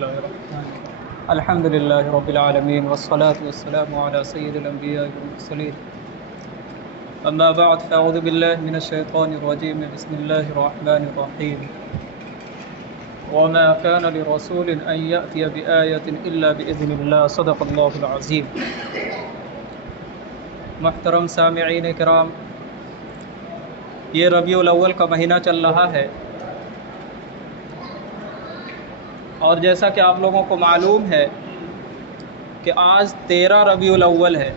الله الرحمن الرحيم الحمد لله رب العالمين والصلاة والسلام على سيد الأنبياء والمرسلين أما بعد فأعوذ بالله من الشيطان الرجيم بسم الله الرحمن الرحيم وما كان لرسول أن يأتي بآية إلا بإذن الله صدق الله العظيم. محترم سامعین کرام، یہ ربیع الاول کا مہینہ چل رہا ہے اور جیسا کہ آپ لوگوں کو معلوم ہے کہ آج 13 ربیع الاول ہے.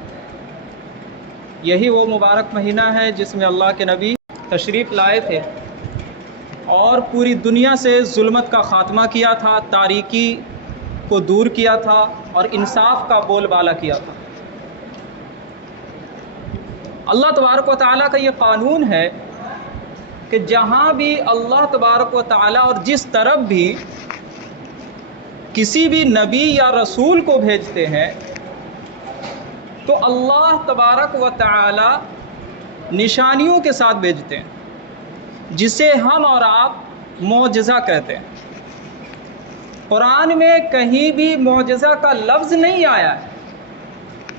یہی وہ مبارک مہینہ ہے جس میں اللہ کے نبی تشریف لائے تھے اور پوری دنیا سے ظلمت کا خاتمہ کیا تھا، تاریکی کو دور کیا تھا اور انصاف کا بول بالا کیا تھا. اللہ تبارک و تعالیٰ کا یہ قانون ہے کہ جہاں بھی اللہ تبارک و تعالیٰ اور جس طرف بھی کسی بھی نبی یا رسول کو بھیجتے ہیں تو اللہ تبارک و تعالی نشانیوں کے ساتھ بھیجتے ہیں، جسے ہم اور آپ معجزہ کہتے ہیں. قرآن میں کہیں بھی معجزہ کا لفظ نہیں آیا ہے.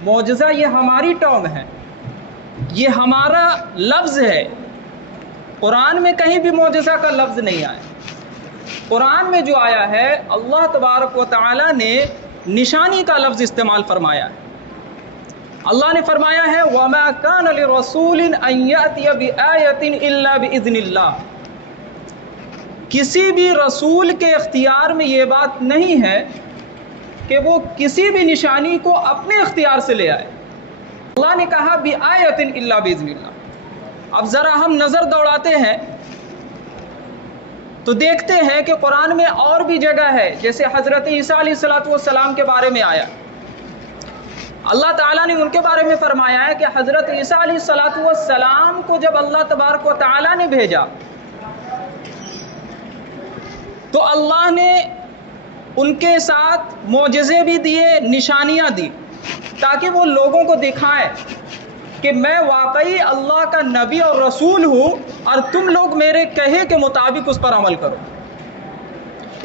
معجزہ یہ ہماری ٹرم ہے، یہ ہمارا لفظ ہے. قرآن میں کہیں بھی معجزہ کا لفظ نہیں آیا. قرآن میں جو آیا ہے اللہ تبارک و تعالی نے نشانی کا لفظ استعمال فرمایا ہے. اللہ نے فرمایا ہے وَمَا كَانَ لِرَسُولٍ أَن يَأْتِيَ بِآيَةٍ إِلَّا بِإِذْنِ اللَّهِ. کسی بھی رسول کے اختیار میں یہ بات نہیں ہے کہ وہ کسی بھی نشانی کو اپنے اختیار سے لے آئے. اللہ نے کہا بِآيَةٍ إِلَّا بِإِذْنِ اللَّهِ. اب ذرا ہم نظر دوڑاتے ہیں تو دیکھتے ہیں کہ قرآن میں اور بھی جگہ ہے، جیسے حضرت عیسیٰ علیہ السلام کے بارے میں آیا. اللہ تعالیٰ نے ان کے بارے میں فرمایا ہے کہ حضرت عیسیٰ علیہ السلام کو جب اللہ تبارک و تعالیٰ نے بھیجا تو اللہ نے ان کے ساتھ معجزے بھی دیے، نشانیاں دی، تاکہ وہ لوگوں کو دکھائیں کہ میں واقعی اللہ کا نبی اور رسول ہوں اور تم لوگ میرے کہے کے مطابق اس پر عمل کرو.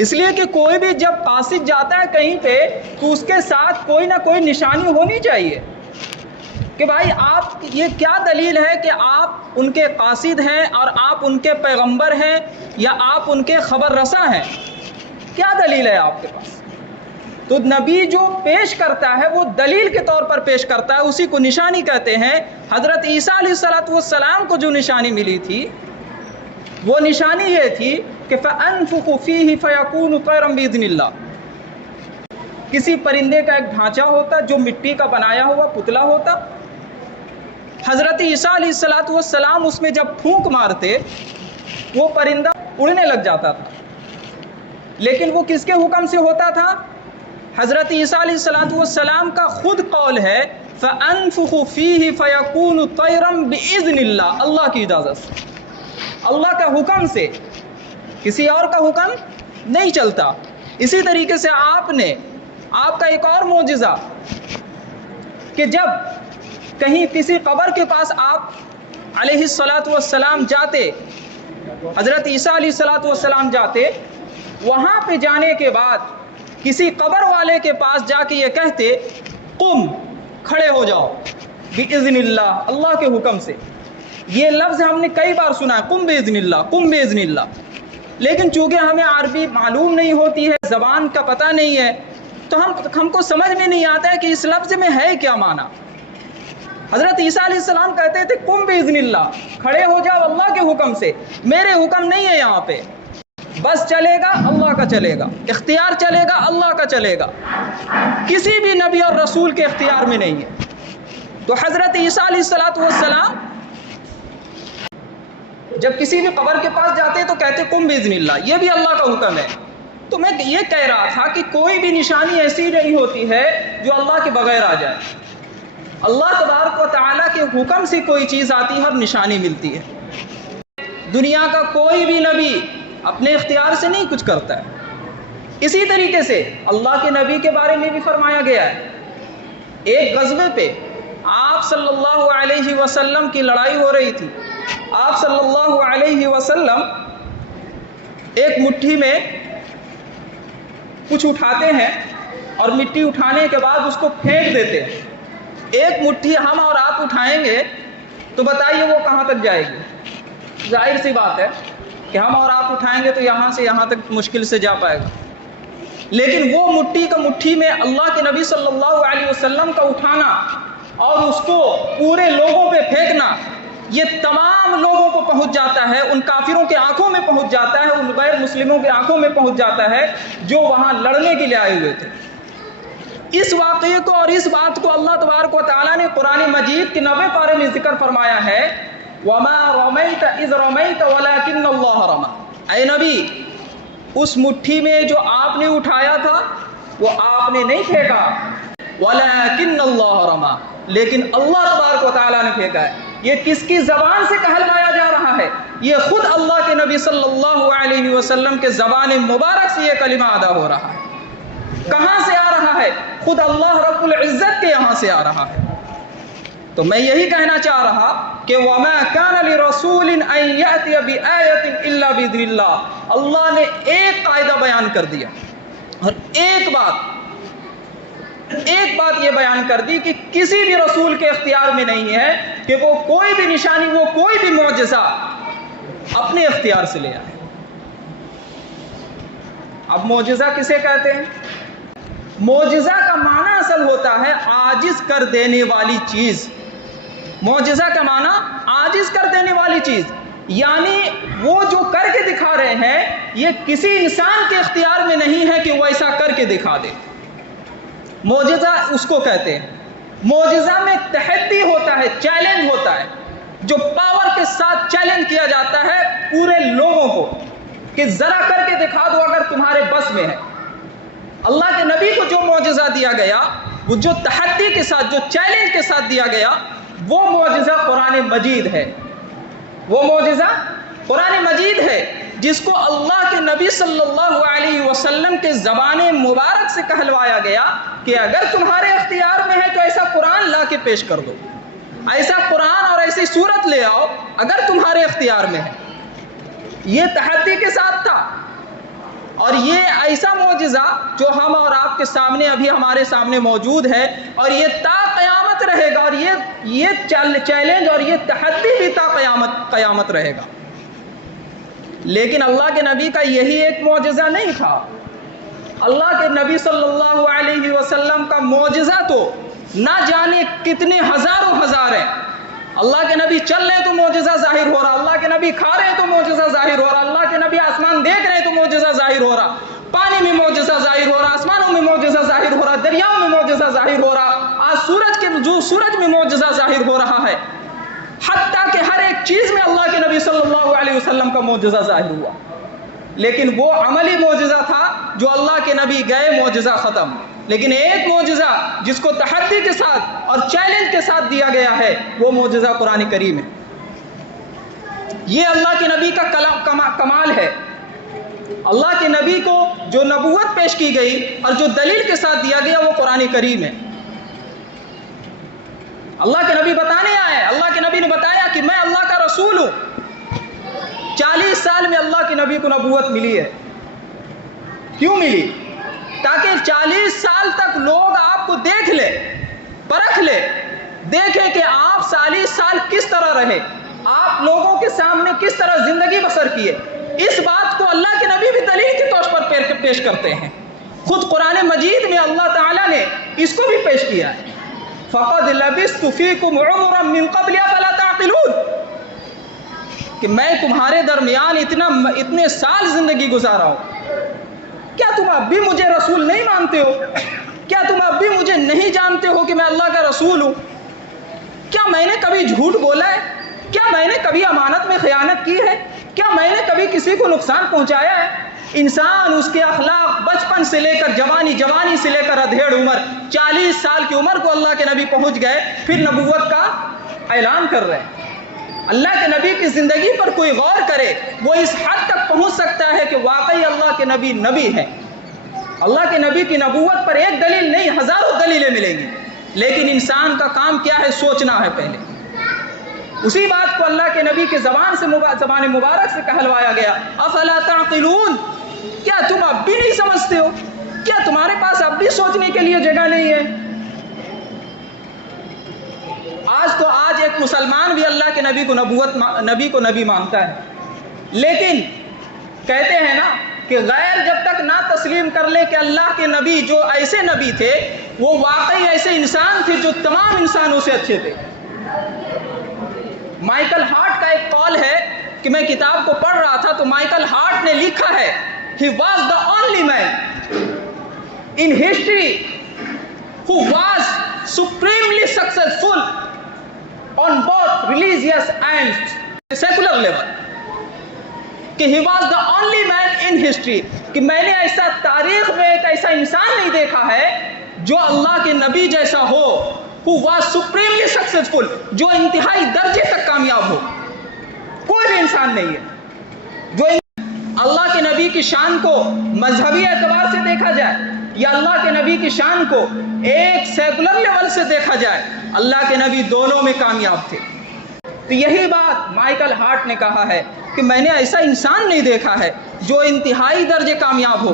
اس لیے کہ کوئی بھی جب قاصد جاتا ہے کہیں پہ تو اس کے ساتھ کوئی نہ کوئی نشانی ہونی چاہیے کہ بھائی آپ یہ کیا دلیل ہے کہ آپ ان کے قاصد ہیں اور آپ ان کے پیغمبر ہیں یا آپ ان کے خبر رساں ہیں. کیا دلیل ہے آپ کے پاس؟ تو نبی جو پیش کرتا ہے وہ دلیل کے طور پر پیش کرتا ہے، اسی کو نشانی کہتے ہیں. حضرت عیسیٰ علیہ السلام کو جو نشانی ملی تھی وہ نشانی یہ تھی کہ فَأَنفُخُ فِيهِ فَيَكُونُ طَيْرًا بِإِذْنِ اللَّهِ. کسی پرندے کا ایک ڈھانچہ ہوتا جو مٹی کا بنایا ہوا پتلا ہوتا. حضرت عیسیٰ علیہ السلام اس میں جب پھونک مارتے وہ پرندہ اڑنے لگ جاتا تھا، لیکن وہ کس کے حکم سے ہوتا تھا؟ حضرت عیسیٰ علیہ السلام کا خود قول ہے فَأَنفُخُ فِيهِ فَيَكُونُ طَيْرًا بِإِذْنِ اللَّهِ. اللہ کی اجازت سے، اللہ کا حکم سے، کسی اور کا حکم نہیں چلتا. اسی طریقے سے آپ کا ایک اور معجزہ کہ جب کہیں کسی قبر کے پاس آپ علیہ السلام جاتے، حضرت عیسیٰ علیہ السلام جاتے، وہاں پہ جانے کے بعد کسی قبر والے کے پاس جا کے یہ کہتے قم، کھڑے ہو جاؤ، بِإِذْنِ اللَّهِ، اللہ کے حکم سے. یہ لفظ ہم نے کئی بار سنا ہے، قم بِإِذْنِ اللَّهِ، قم بِإِذْنِ اللَّهِ. لیکن چونکہ ہمیں عربی معلوم نہیں ہوتی ہے، زبان کا پتہ نہیں ہے، تو ہم کو سمجھ میں نہیں آتا ہے کہ اس لفظ میں ہے کیا معنی. حضرت عیسیٰ علیہ السلام کہتے تھے قم بِإِذْنِ اللَّهِ، کھڑے ہو جاؤ اللہ کے حکم سے. میرے حکم نہیں ہے یہاں پہ، بس چلے گا اللہ کا چلے گا، اختیار چلے گا اللہ کا چلے گا، کسی بھی نبی اور رسول کے اختیار میں نہیں ہے. تو حضرت عیسیٰ علیہ السلام جب کسی بھی قبر کے پاس جاتے تو کہتے قم بِإِذْنِ اللَّهِ، یہ بھی اللہ کا حکم ہے. تو میں یہ کہہ رہا تھا کہ کوئی بھی نشانی ایسی نہیں ہوتی ہے جو اللہ کے بغیر آ جائے. اللہ تبارک و تعالیٰ کے حکم سے کوئی چیز آتی ہے اور نشانی ملتی ہے. دنیا کا کوئی بھی نبی اپنے اختیار سے نہیں کچھ کرتا ہے. اسی طریقے سے اللہ کے نبی کے بارے میں بھی فرمایا گیا ہے. ایک غزوے پہ آپ صلی اللہ علیہ وسلم کی لڑائی ہو رہی تھی. آپ صلی اللہ علیہ وسلم ایک مٹھی میں کچھ اٹھاتے ہیں اور مٹی اٹھانے کے بعد اس کو پھینک دیتے ہیں. ایک مٹھی ہم اور آپ اٹھائیں گے تو بتائیے وہ کہاں تک جائے گی؟ ظاہر سی بات ہے کہ ہم اور آپ اٹھائیں گے تو یہاں سے یہاں تک مشکل سے جا پائے گا. لیکن وہ مٹھی میں اللہ کے نبی صلی اللہ علیہ وسلم کا اٹھانا اور اس کو پورے لوگوں پہ پھینکنا، یہ تمام لوگوں کو پہنچ جاتا ہے، ان کافروں کے آنکھوں میں پہنچ جاتا ہے، ان غیر مسلموں کے آنکھوں میں پہنچ جاتا ہے جو وہاں لڑنے کے لیے آئے ہوئے تھے. اس واقعے کو اور اس بات کو اللہ تبارک و تعالیٰ نے قرآن مجید کے 90 پارے میں ذکر فرمایا ہے. وَمَا رَمَيْتَ إِذْ رَمَيْتَ وَلَكِنَّ اللَّهَ رَمَى. اے نبی، اس مٹھی میں جو آپ نے اٹھایا تھا وہ آپ نے نہیں پھینکا، وَلَكِنَّ اللَّهَ رَمَى، لیکن اللہ تبارک و تعالیٰ نے پھینکا ہے. یہ کس کی زبان سے کہلوایا جا رہا ہے؟ یہ خود اللہ کے نبی صلی اللہ علیہ وسلم کے زبان مبارک سے یہ کلمہ ادا ہو رہا ہے. کہاں سے آ رہا ہے؟ خود اللہ رب العزت کے یہاں سے آ رہا ہے. تو میں یہی کہنا چاہ رہا کہ وَمَا كَانَ لِرَسُولٍ أَن يَأْتِيَ بِآيَةٍ إِلَّا بِإِذْنِ اللَّهِ. اللہ نے ایک قاعدہ بیان کر دیا اور ایک بات یہ بیان کر دی کہ کسی بھی رسول کے اختیار میں نہیں ہے کہ وہ کوئی بھی نشانی، وہ کوئی بھی معجزہ اپنے اختیار سے لے آئے. اب معجزہ کسے کہتے ہیں؟ معجزہ کا معنی اصل ہوتا ہے عاجز کر دینے والی چیز. معجزہ کا معنی عاجز کر دینے والی چیز، یعنی وہ جو کر کے دکھا رہے ہیں یہ کسی انسان کے اختیار میں نہیں ہے کہ وہ ایسا کر کے دکھا دے. معجزہ اس کو کہتے ہیں. معجزہ میں تحدی ہوتا ہے، چیلنج ہوتا ہے، جو پاور کے ساتھ چیلنج کیا جاتا ہے پورے لوگوں کو کہ ذرا کر کے دکھا دو اگر تمہارے بس میں ہے. اللہ کے نبی کو جو معجزہ دیا گیا، وہ جو تحدی کے ساتھ، جو چیلنج کے ساتھ دیا گیا، وہ معجزہ قرآن مجید ہے. وہ معجزہ قرآن مجید ہے جس کو اللہ کے نبی صلی اللہ علیہ وسلم کے زبان مبارک سے کہلوایا گیا کہ اگر تمہارے اختیار میں ہے تو ایسا قرآن لا کے پیش کر دو، ایسا قرآن اور ایسی صورت لے آؤ اگر تمہارے اختیار میں ہے. یہ تحدی کے ساتھ تھا. اور یہ ایسا معجزہ جو ہم اور آپ کے سامنے ابھی ہمارے سامنے موجود ہے اور یہ تا قیامت رہے گا، اور یہ چیلنج اور یہ تحدی بھی تا قیامت رہے گا. لیکن اللہ کے نبی کا یہی ایک معجزہ نہیں تھا. اللہ کے نبی صلی اللہ علیہ وسلم کا معجزہ تو نہ جانے کتنے ہزاروں ہزار ہیں. اللہ کے نبی چل رہے ہیں تو معجزہ ظاہر ہو رہا، اللہ کے نبی کھا رہے ہیں تو معجزہ ظاہر ہو رہا، اللہ کے نبی آسمان دیکھ رہے ہیں تو معجزہ ظاہر ہو رہا، پانی میں معجزہ ظاہر ہو رہا، آسمانوں میں معجزہ ظاہر ہو رہا، دریاؤں میں معجزہ ظاہر ہو رہا، آج سورج میں معجزہ ظاہر ہو رہا ہے. حتیٰ کہ ہر ایک چیز میں اللہ کے نبی صلی اللہ علیہ وسلم کا معجزہ ظاہر ہوا. لیکن وہ عملی معجزہ تھا جو اللہ کے نبی گئے، معجزہ ختم. لیکن ایک معجزہ جس کو تحدی کے ساتھ اور چیلنج کے ساتھ دیا گیا ہے، وہ معجزہ قرآن کریم ہے. یہ اللہ کے نبی کا کمال ہے. اللہ کے نبی کو جو نبوت پیش کی گئی اور جو دلیل کے ساتھ دیا گیا وہ قرآن کریم ہے. اللہ کے نبی بتانے آئے، اللہ کے نبی نے بتایا کہ میں اللہ کا رسول ہوں. 40 سال میں اللہ کے نبی کو نبوت ملی ہے. کیوں ملی؟ تاکہ 40 سال تک لوگ آپ کو دیکھ لے، پرکھ لے، دیکھے کہ آپ 40 سال کس طرح رہے، آپ لوگوں کے سامنے کس طرح زندگی بسر کیے. اس بات کو اللہ کے نبی بھی دلیل کے طور پر پیش کرتے ہیں. خود قرآن مجید میں اللہ تعالیٰ نے اس کو بھی پیش کیا ہے. فَقَدْ لَبِثْتُ فِيكُمْ عُمُرًا مِّن قَبْلِ أَفَلَا تَعْقِلُونَ، کہ میں تمہارے درمیان اتنے سال زندگی گزارا ہوں. کیا تم اب بھی مجھے رسول نہیں مانتے ہو؟ کیا تم اب بھی مجھے نہیں جانتے ہو کہ میں اللہ کا رسول ہوں؟ کیا میں نے کبھی جھوٹ بولا ہے؟ کیا میں نے کبھی امانت میں خیانت کی ہے؟ کیا میں نے کبھی کسی کو نقصان پہنچایا ہے؟ انسان، اس کے اخلاق بچپن سے لے کر جوانی سے لے کر ادھیڑ عمر، 40 سال کی عمر کو اللہ کے نبی پہنچ گئے، پھر نبوت کا اعلان کر رہے ہیں. اللہ کے نبی کی زندگی پر کوئی غور کرے، وہ اس حد تک پہنچ سکتا ہے کہ واقعی اللہ کے نبی ہے. اللہ کے نبی کی نبوت پر ایک دلیل نہیں، ہزاروں دلیلیں ملیں گی. لیکن انسان کا کام کیا ہے؟ سوچنا ہے پہلے. اسی بات کو اللہ کے نبی کے زبان مبارک سے کہلوایا گیا. افلا تعقلون، کیا تم اب بھی نہیں سمجھتے ہو؟ کیا تمہارے پاس اب بھی سوچنے کے لیے جگہ نہیں ہے؟ آج ایک مسلمان بھی اللہ کے نبی کو نبی مانتا ہے، لیکن کہتے ہیں نا کہ غیر جب تک نہ تسلیم کر لے کہ اللہ کے نبی جو ایسے نبی تھے وہ واقعی ایسے انسان تھے جو تمام انسانوں سے اچھے تھے۔ مائیکل ہارٹ کا ایک قول ہے کہ میں کتاب کو پڑھ رہا تھا تو مائیکل ہارٹ نے لکھا ہے he was the only man in history who was supremely successful on both religious and secular level، کہ he was the only man in history، کہ میں نے ایسا تاریخ میں ایک ایسا انسان نہیں دیکھا ہے جو اللہ کے نبی جیسا ہو، who was supremely successful، جو انتہائی درجے تک کامیاب ہو۔ کوئی بھی انسان نہیں ہے جو اللہ کے نبی کی شان کو مذہبی اعتبار سے دیکھا جائے یا اللہ کے نبی کی شان کو ایک سیکولر لیول سے دیکھا جائے، اللہ کے نبی دونوں میں کامیاب تھے۔ تو یہی بات مائیکل ہارٹ نے کہا ہے کہ میں نے ایسا انسان نہیں دیکھا ہے جو انتہائی درجے کامیاب ہو۔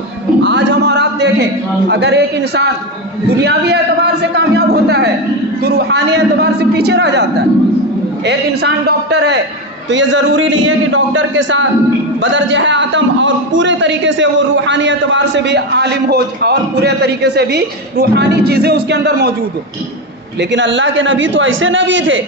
آج ہم اور آپ دیکھیں، اگر ایک انسان دنیاوی اعتبار سے کامیاب ہوتا ہے تو روحانی اعتبار سے پیچھے رہ جاتا ہے۔ ایک انسان ڈاکٹر ہے تو یہ ضروری نہیں ہے کہ ڈاکٹر کے ساتھ بدرجہ عتم اور پورے طریقے سے وہ روحانی اعتبار سے بھی عالم ہو اور پورے طریقے سے بھی روحانی چیزیں اس کے اندر موجود ہو۔ لیکن اللہ کے نبی تو ایسے نبی تھے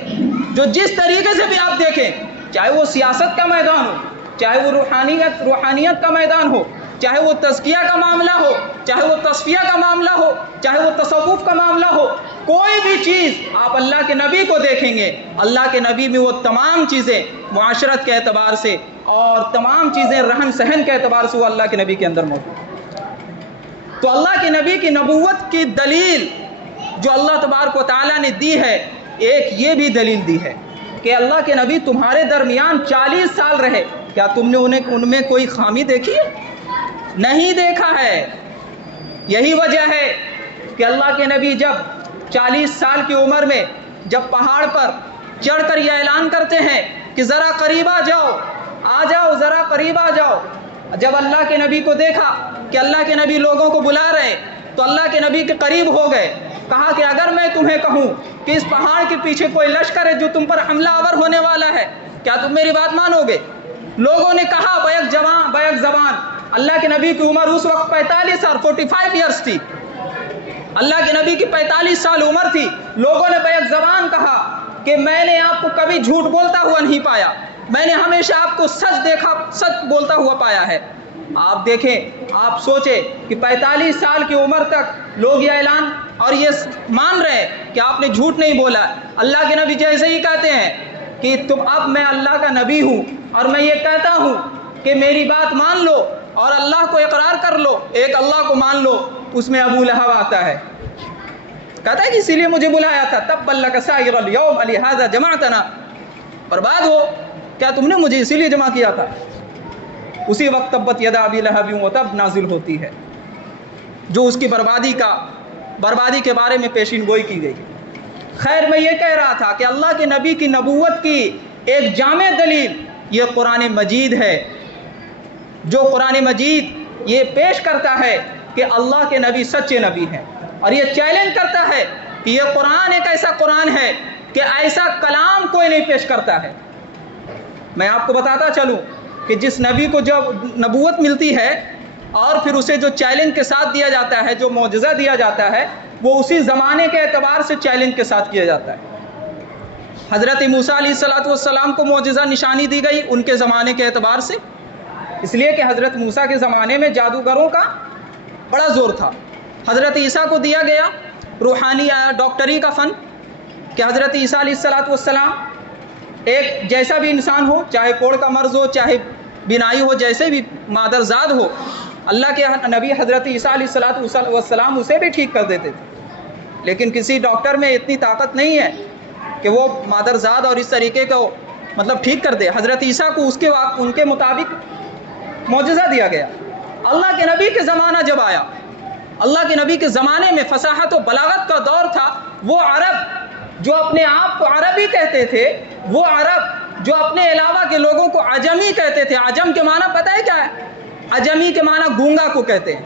جو جس طریقے سے بھی آپ دیکھیں، چاہے وہ سیاست کا میدان ہو، چاہے وہ روحانیت کا میدان ہو، چاہے وہ تزکیہ کا معاملہ ہو، چاہے وہ تصفیہ کا معاملہ ہو، چاہے وہ تصوف کا معاملہ ہو، کوئی بھی چیز آپ اللہ کے نبی کو دیکھیں گے، اللہ کے نبی میں وہ تمام چیزیں معاشرت کے اعتبار سے اور تمام چیزیں رہن سہن کے اعتبار سے وہ اللہ کے نبی کے اندر موجود۔ تو اللہ کے نبی کی نبوت کی دلیل جو اللہ تبارک و تعالیٰ نے دی ہے، ایک یہ بھی دلیل دی ہے کہ اللہ کے نبی تمہارے درمیان 40 سال رہے، کیا تم نے ان میں کوئی خامی دیکھی ہے؟ نہیں دیکھا ہے۔ یہی وجہ ہے کہ اللہ کے نبی جب 40 سال کی عمر میں جب پہاڑ پر چڑھ کر یہ اعلان کرتے ہیں کہ ذرا قریب آ جاؤ ذرا قریب آ جاؤ، جب اللہ کے نبی کو دیکھا کہ اللہ کے نبی لوگوں کو بلا رہے تو اللہ کے نبی کے قریب ہو گئے، کہا کہ اگر میں تمہیں کہوں کہ اس پہاڑ کے پیچھے کوئی لشکر ہے جو تم پر حملہ آور ہونے والا ہے، کیا تم میری بات مانو گے؟ لوگوں نے کہا بیک زبان۔ اللہ کے نبی کی عمر اس وقت 45 اور 45 ایئرس تھی، اللہ کے نبی کی 45 سال عمر تھی۔ لوگوں نے بیک زبان کہا کہ میں نے آپ کو کبھی جھوٹ بولتا ہوا نہیں پایا، میں نے ہمیشہ آپ کو سچ بولتا ہوا پایا ہے۔ آپ دیکھیں، آپ سوچیں کہ 45 سال کی عمر تک لوگ یہ اعلان اور یہ مان رہے کہ آپ نے جھوٹ نہیں بولا۔ اللہ کے نبی جیسے ہی کہتے ہیں کہ اب میں اللہ کا نبی ہوں اور میں یہ کہتا ہوں کہ میری بات مان لو اور اللہ کو اقرار کر لو، ایک اللہ کو مان لو، اس میں ابو لہب آتا ہے، کہتا ہے کہ اسی لیے مجھے بلایا تھا، تب لک سائر الیوم لہذا جمعتنا، برباد ہو، کیا تم نے مجھے اسی لیے جمع کیا تھا؟ اسی وقت تبت یدا ابی لہب وتب نازل ہوتی ہے، جو اس کی بربادی کے بارے میں پیشین گوئی کی گئی۔ خیر، میں یہ کہہ رہا تھا کہ اللہ کے نبی کی نبوت کی ایک جامع دلیل یہ قرآن مجید ہے، جو قرآن مجید یہ پیش کرتا ہے کہ اللہ کے نبی سچے نبی ہیں، اور یہ چیلنج کرتا ہے کہ یہ قرآن ایک ایسا قرآن ہے کہ ایسا کلام کوئی نہیں پیش کرتا ہے۔ میں آپ کو بتاتا چلوں کہ جس نبی کو جب نبوت ملتی ہے اور پھر اسے جو چیلنج کے ساتھ دیا جاتا ہے، جو معجزہ دیا جاتا ہے، وہ اسی زمانے کے اعتبار سے چیلنج کے ساتھ کیا جاتا ہے۔ حضرت موسیٰ علیہ السلام کو معجزہ نشانی دی گئی ان کے زمانے کے اعتبار سے، اس لیے کہ حضرت موسیٰ کے زمانے میں جادوگروں کا بڑا زور تھا۔ حضرت عیسیٰ کو دیا گیا روحانی ڈاکٹری کا فن کہ حضرت عیسیٰ علیہ السلام ایک جیسا بھی انسان ہو، چاہے کوڑ کا مرض ہو، چاہے بینائی ہو، جیسے بھی مادرزاد ہو، اللہ کے نبی حضرت عیسیٰ علیہ السلام اسے بھی ٹھیک کر دیتے تھے۔ لیکن کسی ڈاکٹر میں اتنی طاقت نہیں ہے کہ وہ مادرزاد اور اس طریقے کو ٹھیک کر دے۔ حضرت عیسیٰ کو ان کے مطابق معجزہ دیا گیا۔ اللہ کے نبی کے زمانہ جب آیا، اللہ کے نبی کے زمانے میں فصاحت و بلاغت کا دور تھا۔ وہ عرب جو اپنے آپ کو عربی کہتے تھے، وہ عرب جو اپنے علاوہ کے لوگوں کو عجمی کہتے تھے۔ عجم کے معنی پتہ ہے کیا ہے؟ عجمی کے معنی گونگا کو کہتے ہیں۔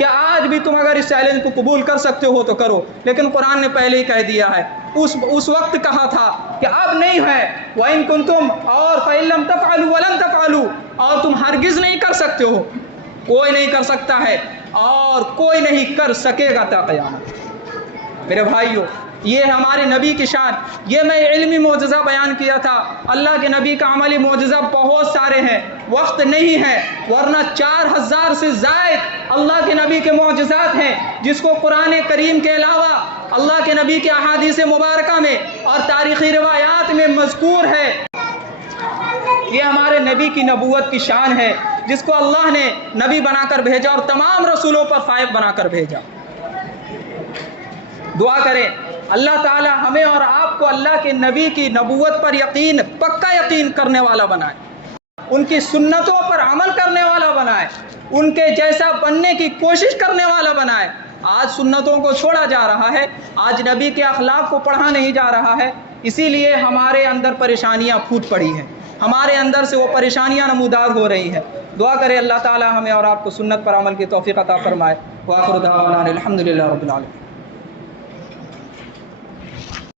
کہ آج بھی تم اگر اس چیلنج کو قبول کر سکتے ہو تو کرو، لیکن قرآن نے پہلے ہی کہہ دیا ہے، اس وقت کہا تھا کہ اب نہیں ہے، وَإِن كُنتُمْ اور فَإِن لَمْ تَفْعَلُوا وَلَن تَفْعَلُوا اور تم ہرگز نہیں کر سکتے ہو، کوئی نہیں کر سکتا ہے اور کوئی نہیں کر سکے گا تا قیامت۔ میرے بھائیو، یہ ہمارے نبی کی شان، یہ میں علمی معجزہ بیان کیا تھا، اللہ کے نبی کا عملی معجزہ بہت سارے ہیں، وقت نہیں ہے، ورنہ 4000 سے زائد اللہ کے نبی کے معجزات ہیں جس کو قرآن کریم کے علاوہ اللہ کے نبی کے احادیث مبارکہ میں اور تاریخی روایات میں مذکور ہے۔ یہ ہمارے نبی کی نبوت کی شان ہے جس کو اللہ نے نبی بنا کر بھیجا اور تمام رسولوں پر فائق بنا کر بھیجا۔ دعا کریں اللہ تعالی ہمیں اور آپ کو اللہ کے نبی کی نبوت پر یقین، پکا یقین کرنے والا بنائے، ان کی سنتوں پر عمل کرنے والا بنائے، ان کے جیسا بننے کی کوشش کرنے والا بنائے۔ آج سنتوں کو چھوڑا جا رہا ہے، آج نبی کے اخلاق کو پڑھا نہیں جا رہا ہے، اسی لیے ہمارے اندر پریشانیاں پھوٹ پڑی ہیں، ہمارے اندر سے وہ پریشانیاں نمودار ہو رہی ہیں۔ دعا کرے اللہ تعالی ہمیں اور آپ کو سنت پر عمل کی توفیق عطا فرمائے۔ وآخر دعوانا الحمدللہ رب العالمین۔